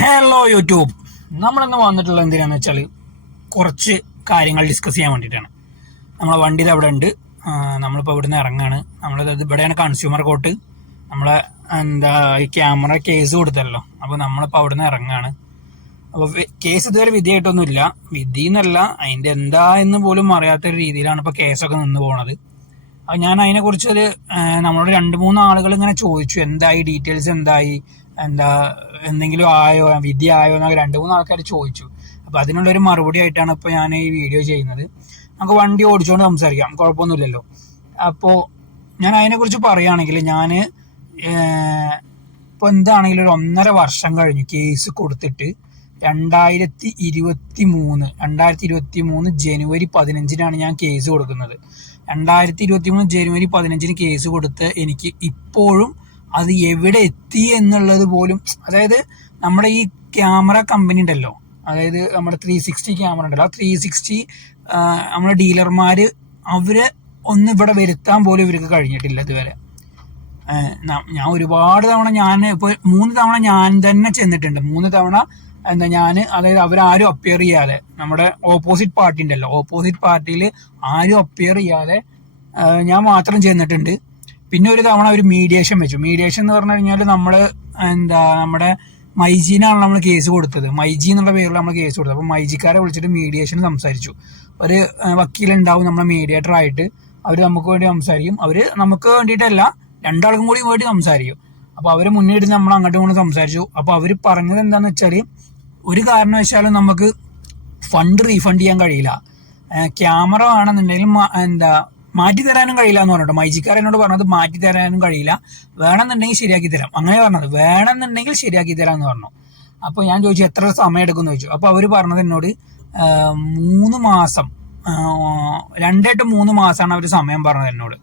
Hello YouTube. നമ്മളിന്ന് വന്നിട്ടുള്ള എന്തിനാന്ന് വെച്ചാൽ കുറച്ച് കാര്യങ്ങൾ ഡിസ്കസ് ചെയ്യാൻ വേണ്ടിയിട്ടാണ്. നമ്മളെ വണ്ടി ഇത് അവിടെ ഉണ്ട്. നമ്മളിപ്പോൾ ഇവിടുന്ന് ഇറങ്ങാണ്. നമ്മളിത് ഇവിടെയാണ് കൺസ്യൂമർ കോർട്ട്. നമ്മളെ ഈ ക്യാമറ കേസ് കൊടുത്തല്ലോ. അപ്പോൾ നമ്മളിപ്പോൾ അവിടുന്ന് ഇറങ്ങാണ്. അപ്പോൾ കേസ് ഇതുവരെ വിധിയായിട്ടൊന്നുമില്ല. വിധി എന്നല്ല, അതിൻ്റെ എന്താ എന്ന് പോലും അറിയാത്തൊരു രീതിയിലാണ് ഇപ്പോൾ കേസൊക്കെ നിന്ന് പോണത്. അപ്പോൾ ഞാൻ അതിനെക്കുറിച്ച് നമ്മളോട് 2-3 ആളുകൾ ഇങ്ങനെ ചോദിച്ചു, എന്തായി, ഡീറ്റെയിൽസ് എന്തായി, എന്തെങ്കിലും ആയോ, വിധി ആയോ എന്നൊക്കെ 2-3 ആൾക്കാർ ചോദിച്ചു. അപ്പോൾ അതിനുള്ളൊരു മറുപടി ആയിട്ടാണ് ഇപ്പോൾ ഞാൻ ഈ വീഡിയോ ചെയ്യുന്നത്. നമുക്ക് വണ്ടി ഓടിച്ചുകൊണ്ട് സംസാരിക്കാം, കുഴപ്പമൊന്നുമില്ലല്ലോ. അപ്പോൾ ഞാൻ അതിനെക്കുറിച്ച് പറയുകയാണെങ്കിൽ, ഞാൻ ഇപ്പോൾ എന്താണെങ്കിലും ഒരു 1.5 വർഷം കഴിഞ്ഞു കേസ് കൊടുത്തിട്ട്. 2023 ജനുവരി 15-നാണ് ഞാൻ കേസ് കൊടുക്കുന്നത്. 2023 ജനുവരി 15-ന് കേസ് കൊടുത്ത് എനിക്ക് ഇപ്പോഴും അത് എവിടെ എത്തി എന്നുള്ളത് പോലും, അതായത് നമ്മുടെ ഈ ക്യാമറ കമ്പനി ഉണ്ടല്ലോ, അതായത് നമ്മുടെ 360 ക്യാമറ ഉണ്ടല്ലോ, ആ 360 നമ്മുടെ ഡീലർമാർ അവരെ ഒന്ന് ഇവിടെ വരുത്താൻ പോലും ഇവർക്ക് കഴിഞ്ഞിട്ടില്ല ഇതുവരെ. ഞാൻ ഒരുപാട് തവണ, ഇപ്പോൾ 3 തവണ ഞാൻ തന്നെ ചെന്നിട്ടുണ്ട്. 3 തവണ അതായത് അവരാരും അപ്പിയർ ചെയ്യാതെ, നമ്മുടെ ഓപ്പോസിറ്റ് പാർട്ടി ഉണ്ടല്ലോ, ഓപ്പോസിറ്റ് പാർട്ടിയിൽ ആരും അപ്പിയർ ചെയ്യാതെ ഞാൻ മാത്രം ചെന്നിട്ടുണ്ട്. പിന്നെ ഒരു തവണ ഒരു മീഡിയേഷൻ വെച്ചു. മീഡിയേഷൻ എന്ന് പറഞ്ഞു കഴിഞ്ഞാൽ നമ്മുടെ മൈജിനാണ് നമ്മൾ കേസ് കൊടുത്തത്. മൈജി എന്നുള്ള പേരിൽ നമ്മൾ കേസ് കൊടുത്തത്. അപ്പോൾ മൈജിക്കാരെ വിളിച്ചിട്ട് മീഡിയേഷൻ സംസാരിച്ചു. ഒരു വക്കീലുണ്ടാവും നമ്മളെ മീഡിയേറ്റർ ആയിട്ട്. അവർ നമുക്ക് വേണ്ടി സംസാരിക്കും. അവർ നമുക്ക് വേണ്ടിയിട്ടല്ല, 2 ആൾക്കും കൂടി വേണ്ടി സംസാരിക്കും. അപ്പോൾ അവർ മുന്നിട്ട് നമ്മൾ അങ്ങോട്ടും ഇങ്ങോട്ടും സംസാരിച്ചു. അപ്പോൾ അവർ പറഞ്ഞത് എന്താണെന്ന് വെച്ചാൽ, ഒരു കാരണവശാലും നമുക്ക് ഫണ്ട് റീഫണ്ട് ചെയ്യാൻ കഴിയില്ല. ക്യാമറ ആണെന്നുണ്ടെങ്കിൽ മാറ്റി തരാനും കഴിയില്ല എന്ന് പറഞ്ഞിട്ട് മൈജിക്കാരനോട് പറഞ്ഞത്, മാറ്റി തരാനും കഴിയില്ല, വേണമെന്നുണ്ടെങ്കിൽ ശരിയാക്കി തരാം, അങ്ങനെ പറഞ്ഞത്. വേണമെന്നുണ്ടെങ്കിൽ ശരിയാക്കി തരാം എന്ന് പറഞ്ഞു. അപ്പോൾ ഞാൻ ചോദിച്ചു എത്ര സമയം എടുക്കുമെന്ന് ചോദിച്ചു. അപ്പോൾ അവർ പറഞ്ഞത് എന്നോട് 3 മാസം, 2-3 മാസമാണ് അവർ സമയം പറഞ്ഞത് എന്നോട്.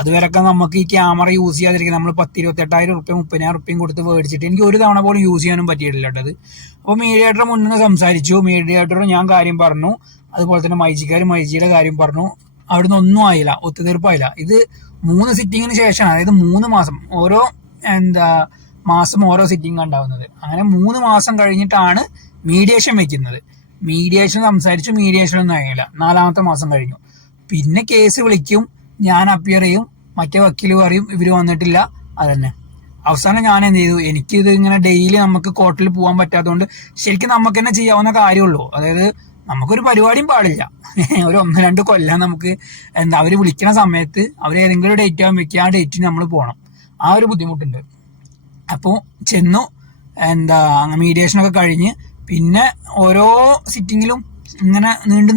അതുവരെയൊക്കെ നമുക്ക് ഈ ക്യാമറ യൂസ് ചെയ്യാതിരിക്കും. നമ്മൾ 10-28,000 റുപ്യ 30,000 റുപ്യം കൊടുത്ത് മേടിച്ചിട്ട് എനിക്ക് ഒരു തവണ പോലും യൂസ് ചെയ്യാനും പറ്റിയിട്ടില്ല കേട്ടത്. അപ്പോൾ മീഡിയേറ്റർ മുന്നിൽ നിന്ന് സംസാരിച്ചു. മീഡിയേറ്ററും ഞാൻ കാര്യം പറഞ്ഞു, അതുപോലെ തന്നെ മൈജിയുടെ കാര്യം പറഞ്ഞു. അവിടുന്ന് ഒന്നും ആയില്ല, ഒത്തുതീർപ്പായില്ല. ഇത് 3 സിറ്റിങ്ങിന് ശേഷമാണ്, അതായത് 3 മാസം, ഓരോ മാസം ഓരോ സിറ്റിംഗ് ഉണ്ടാവുന്നത്. അങ്ങനെ 3 മാസം കഴിഞ്ഞിട്ടാണ് മീഡിയേഷൻ വെക്കുന്നത്. മീഡിയേഷൻ സംസാരിച്ചു, മീഡിയേഷനൊന്നും ആയില്ല. 4-ാമത്തെ മാസം കഴിഞ്ഞു. പിന്നെ കേസ് വിളിക്കും, ഞാൻ അപ്പിയർ ചെയ്യും, മറ്റേ വക്കീല് പറയും ഇവർ വന്നിട്ടില്ല. അതന്നെ അവസാനം ഞാൻ എന്ത് ചെയ്തു, എനിക്കിത് ഇങ്ങനെ ഡെയിലി നമുക്ക് കോർട്ടിൽ പോകാൻ പറ്റാത്തതുകൊണ്ട് ശരിക്കും നമുക്ക് തന്നെ ചെയ്യാവുന്ന കാര്യമുള്ളൂ. അതായത് നമുക്കൊരു പരിപാടിയും പാടില്ല. ഒരു 1-2 കൊല്ലം നമുക്ക് അവർ വിളിക്കുന്ന സമയത്ത് അവർ ഏതെങ്കിലും ഡേറ്റ് ആകുമ്പോൾ വെക്കുക, ആ ഡേറ്റിന് നമ്മൾ പോകണം. ആ ഒരു ബുദ്ധിമുട്ടുണ്ട്. അപ്പോൾ ചെന്നു, മീഡിയേഷനൊക്കെ കഴിഞ്ഞ് പിന്നെ ഓരോ സിറ്റിങ്ങിലും ഇങ്ങനെ നീണ്ടു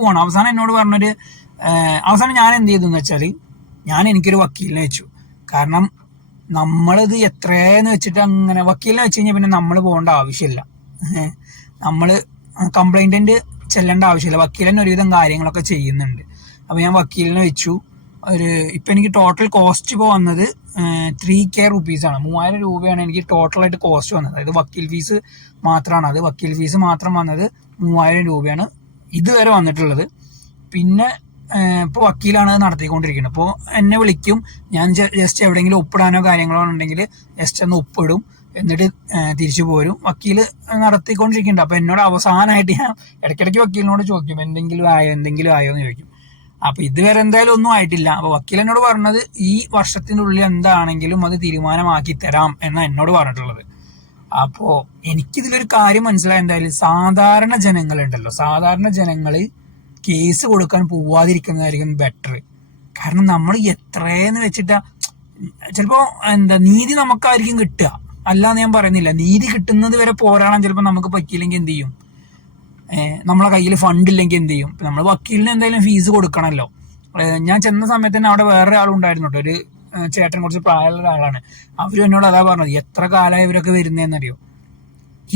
പോകണം. അവസാനം എന്നോട് പറഞ്ഞൊരു അവസാനം ഞാൻ എന്ത് ചെയ്തു എന്ന് വെച്ചാൽ, എനിക്കൊരു വക്കീലിനെ വെച്ചു. കാരണം നമ്മളിത് എത്രയെന്ന് വെച്ചിട്ട് അങ്ങനെ വക്കീലിനെ വെച്ച് കഴിഞ്ഞാൽ പിന്നെ നമ്മൾ പോകേണ്ട ആവശ്യമില്ല, നമ്മൾ കംപ്ലൈൻറ്റ് ചെല്ലേണ്ട ആവശ്യമില്ല. വക്കീലിന് ഒരുവിധം കാര്യങ്ങളൊക്കെ ചെയ്യുന്നുണ്ട്. അപ്പോൾ ഞാൻ വക്കീലിനെ വെച്ചു. ഇപ്പം എനിക്ക് ടോട്ടൽ കോസ്റ്റ് ഇപ്പോൾ വന്നത് 3K റുപ്പീസാണ്. 3,000 രൂപയാണ് എനിക്ക് ടോട്ടലായിട്ട് കോസ്റ്റ് വന്നത്. അതായത് വക്കീൽ ഫീസ് മാത്രമാണ്. വക്കീൽ ഫീസ് മാത്രം വന്നത് 3,000 രൂപയാണ് ഇതുവരെ വന്നിട്ടുള്ളത്. പിന്നെ ഇപ്പോൾ വക്കീലാണ് നടത്തിക്കൊണ്ടിരിക്കുന്നത്. അപ്പോൾ എന്നെ വിളിക്കും, ഞാൻ ജസ്റ്റ് എവിടെയെങ്കിലും ഒപ്പിടാനോ കാര്യങ്ങളോ ഉണ്ടെങ്കിൽ ജസ്റ്റ് ഒന്ന് ഒപ്പിടും, എന്നിട്ട് തിരിച്ചു പോരും. വക്കീല് നടത്തിക്കൊണ്ടിരിക്കുന്നുണ്ട്. അപ്പോൾ എന്നോട് അവസാനമായിട്ട് ഞാൻ ഇടയ്ക്കിടയ്ക്ക് വക്കീലിനോട് ചോദിക്കും, എന്തെങ്കിലും ആയോ എന്ന് ചോദിക്കും. അപ്പോൾ ഇതുവരെ എന്തായാലും ഒന്നും ആയിട്ടില്ല. അപ്പോൾ വക്കീൽ എന്നോട് പറഞ്ഞത്, ഈ വർഷത്തിനുള്ളിൽ എന്താണെങ്കിലും അത് തീരുമാനമാക്കി തരാം എന്നാണ് എന്നോട് പറഞ്ഞിട്ടുള്ളത്. അപ്പോൾ എനിക്കിതിലൊരു കാര്യം മനസ്സിലായി. എന്തായാലും സാധാരണ ജനങ്ങൾ കേസ് കൊടുക്കാൻ പോവാതിരിക്കുന്നതായിരിക്കും ബെറ്റർ. കാരണം നമ്മൾ എത്രയെന്ന് വെച്ചിട്ടാ, ചിലപ്പോൾ നീതി നമുക്കായിരിക്കും കിട്ടുക, അല്ലാന്ന് ഞാൻ പറയുന്നില്ല. നീതി കിട്ടുന്നത് വരെ പോരാടാൻ ചിലപ്പോൾ നമുക്ക് പറ്റിയില്ലെങ്കിൽ എന്ത് ചെയ്യും, നമ്മളെ കയ്യിൽ ഫണ്ട് ഇല്ലെങ്കിൽ എന്ത് ചെയ്യും, നമ്മൾ വക്കീലിന് എന്തായാലും ഫീസ് കൊടുക്കണമല്ലോ. ഞാൻ ചെന്ന സമയത്ത് തന്നെ അവിടെ വേറെ ആളുണ്ടായിരുന്നു കേട്ടോ, ഒരു ചേട്ടൻ, കുറച്ച് പ്രായമുള്ള ഒരാളാണ്. അവരും എന്നോട് അതാ പറഞ്ഞത്, എത്ര കാലമായി ഇവരൊക്കെ വരുന്നതെന്നറിയോ.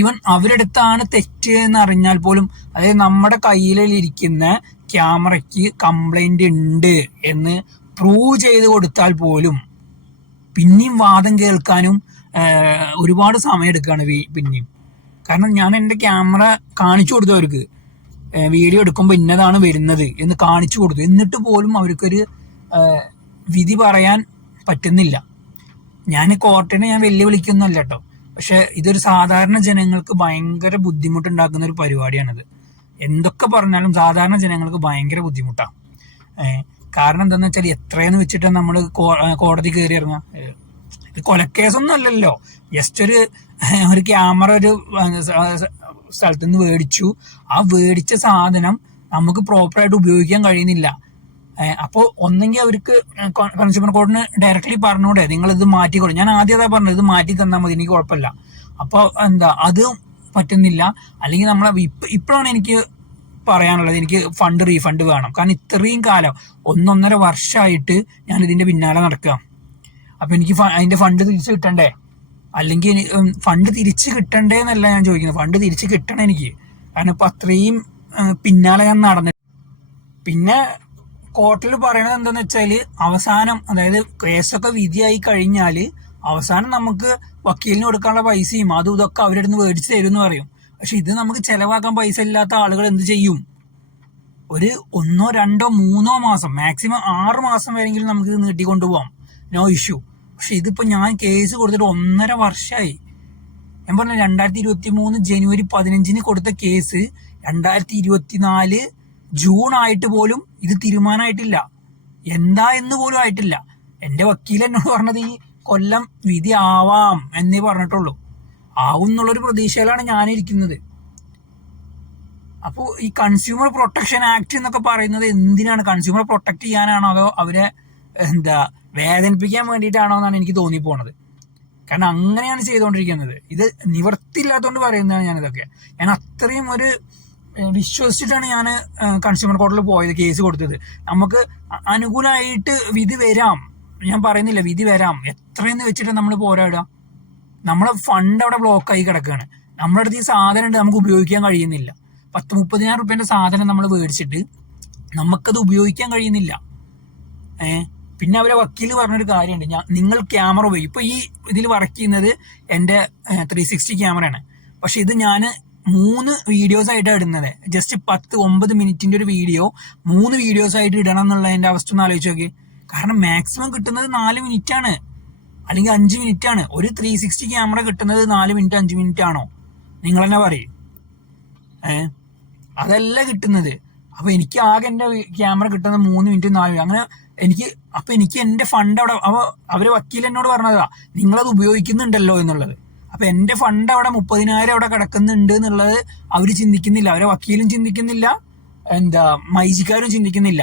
ഈവൻ അവരെടുത്താണ് തെറ്റ് എന്ന് അറിഞ്ഞാൽ പോലും, അതായത് നമ്മുടെ കയ്യിലിരിക്കുന്ന ക്യാമറയ്ക്ക് കംപ്ലൈന്റ് ഉണ്ട് എന്ന് പ്രൂവ് ചെയ്ത് കൊടുത്താൽ പോലും പിന്നെയും വാദം കേൾക്കാനും ഒരുപാട് സമയം എടുക്കുകയാണ് പിന്നെയും. കാരണം ഞാൻ എൻ്റെ ക്യാമറ കാണിച്ചു കൊടുത്തു, അവർക്ക് വീഡിയോ എടുക്കുമ്പോൾ ഇന്നതാണ് വരുന്നത് എന്ന് കാണിച്ചു കൊടുത്തു. എന്നിട്ട് പോലും അവർക്കൊരു വിധി പറയാൻ പറ്റുന്നില്ല. ഞാൻ കോർട്ടിനെ വെല്ലുവിളിക്കുന്നല്ല കേട്ടോ. പക്ഷെ ഇതൊരു സാധാരണ ജനങ്ങൾക്ക് ഭയങ്കര ബുദ്ധിമുട്ടുണ്ടാക്കുന്ന ഒരു പരിപാടിയാണിത്. എന്തൊക്കെ പറഞ്ഞാലും സാധാരണ ജനങ്ങൾക്ക് ഭയങ്കര ബുദ്ധിമുട്ടാണ്. കാരണം എന്താണെന്ന് വെച്ചാൽ എത്രയെന്ന് വെച്ചിട്ട് നമ്മൾ കോടതി കയറി ഇറങ്ങാം. ഇത് കൊലക്കേസൊന്നും അല്ലല്ലോ, ജസ്റ്റ് ഒരു ക്യാമറ ഒരു സ്ഥലത്ത് നിന്ന് മേടിച്ചു. ആ മേടിച്ച സാധനം നമുക്ക് പ്രോപ്പറായിട്ട് ഉപയോഗിക്കാൻ കഴിയുന്നില്ല. അപ്പോൾ ഒന്നെങ്കിൽ അവർക്ക് കൺസ്യൂമർ കോർട്ടിന് ഡയറക്റ്റ്ലി പറഞ്ഞൂടെ നിങ്ങൾ ഇത് മാറ്റിക്കൊള്ളു. ഞാൻ ആദ്യം അതാ പറഞ്ഞത്, ഇത് മാറ്റി തന്നാൽ മതി, എനിക്ക് കുഴപ്പമില്ല. അപ്പോൾ അത് പറ്റുന്നില്ല. അല്ലെങ്കിൽ ഇപ്പോഴാണ് എനിക്ക് പറയാനുള്ളത്, എനിക്ക് ഫണ്ട് റീഫണ്ട് വേണം. കാരണം ഇത്രയും കാലം 1.5 വർഷമായിട്ട് ഞാൻ ഇതിന്റെ പിന്നാലെ നടക്കുക. അപ്പൊ എനിക്ക് അതിന്റെ ഫണ്ട് തിരിച്ചു കിട്ടണ്ടേ? അല്ലെങ്കിൽ ഫണ്ട് തിരിച്ചു കിട്ടണ്ടേ എന്നല്ല ഞാൻ ചോദിക്കുന്നത്, ഫണ്ട് തിരിച്ചു കിട്ടണം എനിക്ക്. കാരണം ഇപ്പൊ അത്രയും പിന്നാലെ ഞാൻ നടന്നിട്ട്. പിന്നെ കോർട്ടിൽ പറയണത് എന്താന്ന് വെച്ചാല് അവസാനം, അതായത് കേസൊക്കെ വിധിയായി കഴിഞ്ഞാല് അവസാനം നമുക്ക് വക്കീലിന് കൊടുക്കാനുള്ള പൈസയും അതും ഇതൊക്കെ അവരുടെ അടുത്ത് മേടിച്ച് തരും എന്ന് പറയും. പക്ഷെ ഇത് നമുക്ക് ചെലവാക്കാൻ പൈസ ഇല്ലാത്ത ആളുകൾ എന്ത് ചെയ്യും? ഒരു 1, 2, 3 മാസം, മാക്സിമം 6 മാസം വരെയെങ്കിലും നമുക്ക് ഇത് നീട്ടിക്കൊണ്ടുപോകാം, നോ ഇഷ്യൂ. പക്ഷെ ഇതിപ്പോ ഞാൻ കേസ് കൊടുത്തിട്ട് 1.5 വർഷമായി. ഞാൻ പറഞ്ഞ 2023 ജനുവരി 15 കൊടുത്ത കേസ് 2024 ജൂൺ ആയിട്ട് പോലും ഇത് തീരുമാനമായിട്ടില്ല. എന്താ എന്ന് പോലും ആയിട്ടില്ല. എന്റെ വക്കീൽ എന്നോട് പറഞ്ഞത് ഈ കൊല്ലം വിധി ആവാം എന്നേ പറഞ്ഞിട്ടുള്ളൂ. ആവും എന്നുള്ളൊരു പ്രതീക്ഷയിലാണ് ഞാനിരിക്കുന്നത്. അപ്പോൾ ഈ കൺസ്യൂമർ പ്രൊട്ടക്ഷൻ ആക്ട് എന്നൊക്കെ പറയുന്നത് എന്തിനാണ്? കൺസ്യൂമർ പ്രൊട്ടക്ട് ചെയ്യാനാണോ അതോ അവരെ വേദനിപ്പിക്കാൻ വേണ്ടിയിട്ടാണോ എന്നാണ് എനിക്ക് തോന്നിപ്പോണത്. കാരണം അങ്ങനെയാണ് ചെയ്തുകൊണ്ടിരിക്കുന്നത്. ഇത് നിവർത്തിയില്ലാത്തതുകൊണ്ട് പറയുന്നതാണ് ഞാനിതൊക്കെ. ഞാൻ അത്രയും വിശ്വസിച്ചിട്ടാണ് ഞാൻ കൺസ്യൂമർ കോർട്ടിൽ പോയത്, കേസ് കൊടുത്തത്. നമുക്ക് അനുകൂലമായിട്ട് വിധി വരാം, ഞാൻ പറയുന്നില്ല, വിധി വരാം. എത്രയെന്ന് വെച്ചിട്ട് നമ്മൾ പോരാടുക? നമ്മളെ ഫണ്ട് അവിടെ ബ്ലോക്കായി കിടക്കുകയാണ്. നമ്മുടെ അടുത്ത് ഈ സാധനം ഉണ്ട്, നമുക്ക് ഉപയോഗിക്കാൻ കഴിയുന്നില്ല. 10-30,000 റുപ്യന്റെ സാധനം നമ്മൾ മേടിച്ചിട്ട് നമുക്കത് ഉപയോഗിക്കാൻ കഴിയുന്നില്ല. പിന്നെ അവരെ വക്കീല് പറഞ്ഞൊരു കാര്യമുണ്ട്, നിങ്ങൾ ക്യാമറ ഉപയോഗിക്കും. ഇപ്പൊ ഈ ഇതിൽ വർക്ക് ചെയ്യുന്നത് എൻ്റെ 360 ക്യാമറയാണ്. പക്ഷെ ഇത് ഞാൻ 3 വീഡിയോസ് ആയിട്ടാണ് ഇടുന്നത്. ജസ്റ്റ് 10-9 മിനിറ്റിന്റെ ഒരു വീഡിയോ 3 വീഡിയോസ് ആയിട്ട് ഇടണം എന്നുള്ളതിന്റെ അവസ്ഥ ഒന്ന് ആലോചിച്ച് നോക്കി. കാരണം മാക്സിമം കിട്ടുന്നത് 4 മിനിറ്റ് ആണ്, അല്ലെങ്കിൽ 5 മിനിറ്റ് ആണ്. ഒരു 360 ക്യാമറ കിട്ടുന്നത് 4 മിനിറ്റ് 5 മിനിറ്റ് ആണോ? നിങ്ങൾ തന്നെ പറയും. അതല്ല കിട്ടുന്നത്. അപ്പൊ എനിക്ക് ആകെ എന്റെ ക്യാമറ കിട്ടുന്നത് 3 മിനിറ്റ് 4 മിനിറ്റ് അങ്ങനെ. എനിക്ക് എന്റെ ഫണ്ട് അവിടെ അവര് വക്കീൽ എന്നോട് പറഞ്ഞതാ, നിങ്ങളത് ഉപയോഗിക്കുന്നുണ്ടല്ലോ എന്നുള്ളത്. അപ്പൊ എന്റെ ഫണ്ട് അവിടെ 30,000 അവിടെ കിടക്കുന്നുണ്ട് എന്നുള്ളത് അവര് ചിന്തിക്കുന്നില്ല. അവരെ വക്കീലും ചിന്തിക്കുന്നില്ല, മൈജിക്കാരും ചിന്തിക്കുന്നില്ല.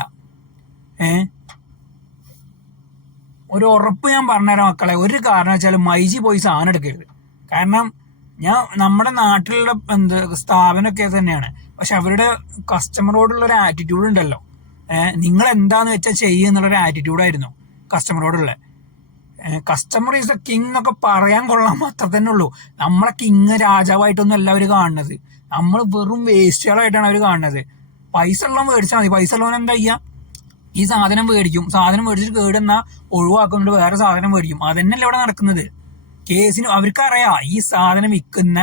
ഒരു ഉറപ്പ് ഞാൻ പറഞ്ഞുതരാം മക്കളെ, ഒരു കാരണം വെച്ചാൽ മൈജി പോയി സാധനം എടുക്കരുത്. കാരണം നമ്മുടെ നാട്ടിലുള്ള സ്ഥാപനമൊക്കെ തന്നെയാണ്, പക്ഷെ അവരുടെ കസ്റ്റമറോടുള്ള ഒരു ആറ്റിറ്റ്യൂഡ് ഉണ്ടല്ലോ, നിങ്ങൾ എന്താന്ന് വെച്ചാൽ ചെയ്യുക എന്നുള്ളൊരു ആറ്റിറ്റ്യൂഡായിരുന്നു കസ്റ്റമറോടുള്ള. കസ്റ്റമർ ഈസ് എ കിങ് എന്നൊക്കെ പറയാൻ കൊള്ളാൻ മാത്രം തന്നെ ഉള്ളൂ. നമ്മളെ കിങ് രാജാവായിട്ടൊന്നും അല്ല അവർ കാണുന്നത്, നമ്മൾ വെറും വേസ്റ്റുകളായിട്ടാണ് അവർ കാണുന്നത്. പൈസ ഉള്ളവൻ മേടിച്ചാൽ മതി. പൈസ ഉള്ളവൻ എന്താ ചെയ്യുക? ഈ സാധനം മേടിക്കും, സാധനം മേടിച്ചിട്ട് കേടുന്ന ഒഴിവാക്കുന്നുണ്ട്, വേറെ സാധനം മേടിക്കും. അതന്നെയല്ലേ ഇവിടെ നടക്കുന്നത്. കേസിന് അവർക്കറിയാം, ഈ സാധനം വിൽക്കുന്ന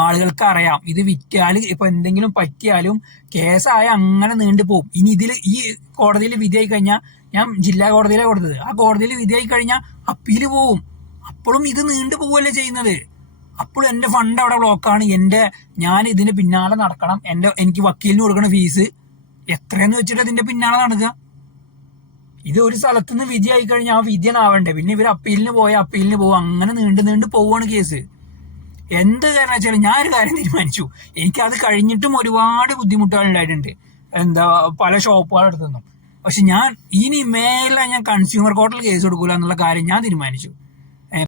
ആളുകൾക്ക് അറിയാം, ഇത് വിറ്റാൽ ഇപ്പൊ എന്തെങ്കിലും പറ്റിയാലും കേസായ അങ്ങനെ നീണ്ടു പോകും. ഇനി ഈ കോടതിയിൽ വിധിയായി കഴിഞ്ഞാൽ, ഞാൻ ജില്ലാ കോടതിയിലാണ് കൊടുത്തത്, ആ കോടതിയിൽ വിധിയായി കഴിഞ്ഞാൽ അപ്പീല് പോവും. അപ്പോഴും ഇത് നീണ്ടു പോവല്ലേ ചെയ്യുന്നത്. അപ്പോഴും എന്റെ ഫണ്ട് അവിടെ ബ്ലോക്കാണ്. ഞാൻ ഇതിന് പിന്നാലെ നടക്കണം. എനിക്ക് വക്കീലിന് കൊടുക്കുന്ന ഫീസ് എത്രയെന്ന് വെച്ചിട്ട് അതിന്റെ പിന്നാലെ നടക്കുക. ഇത് ഒരു സ്ഥലത്ത് നിന്ന് വിധിയായി കഴിഞ്ഞാൽ ആ വിധിയാവണ്ടേ, പിന്നെ ഇവർ അപ്പീലിന് പോകും. അങ്ങനെ നീണ്ടു പോവാണ് കേസ്. എന്ത് കാരണം വെച്ചാൽ ഞാൻ ഒരു കാര്യം തീരുമാനിച്ചു, എനിക്കത് കഴിഞ്ഞിട്ടും ഒരുപാട് ബുദ്ധിമുട്ടുകൾ ഉണ്ടായിട്ടുണ്ട് പല ഷോപ്പുകളുടെ അടുത്തൊന്നും. പക്ഷെ ഇനി മേലെ ഞാൻ കൺസ്യൂമർ കോർട്ടിൽ കേസ് കൊടുക്കൂല എന്നുള്ള കാര്യം ഞാൻ തീരുമാനിച്ചു.